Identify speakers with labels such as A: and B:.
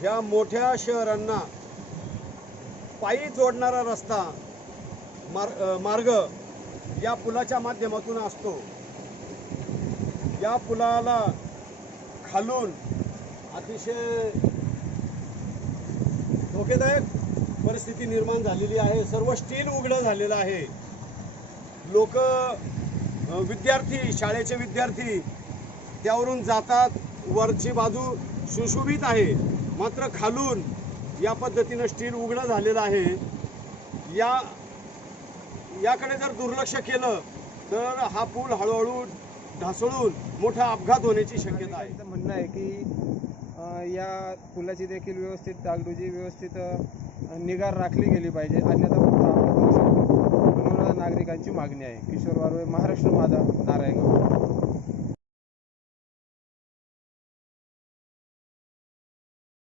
A: ह्या मोठ्या शहरांना पायी जोडणारा रस्ता मार मार्ग या पुलाच्या माध्यमातून असतो. या पुलाला खालून अतिशय धोकेदायक परिस्थिती निर्माण झालेली आहे. सर्व स्टील उघडं झालेलं आहे. लोक विद्यार्थी शाळेचे विद्यार्थी त्यावरून जातात. वरची बाजू सुशोभित आहे. मात्र खालून या पद्धतीनं स्टील उघडं झालेलं आहे. या याकडे जर दुर्लक्ष केलं तर हा पूल हळूहळू ढासळून मोठा अपघात होण्याची शक्यता आहे.
B: म्हणणं आहे की या पुलाची देखील व्यवस्थित डागडुजी व्यवस्थित अ, निगा राखली गेली पाहिजे अन्यथा मोठा अपघात होऊ शकतो. म्हणून नागरिकांची मागणी आहे. किशोर वारवे महाराष्ट्र माझा नारायणगाव.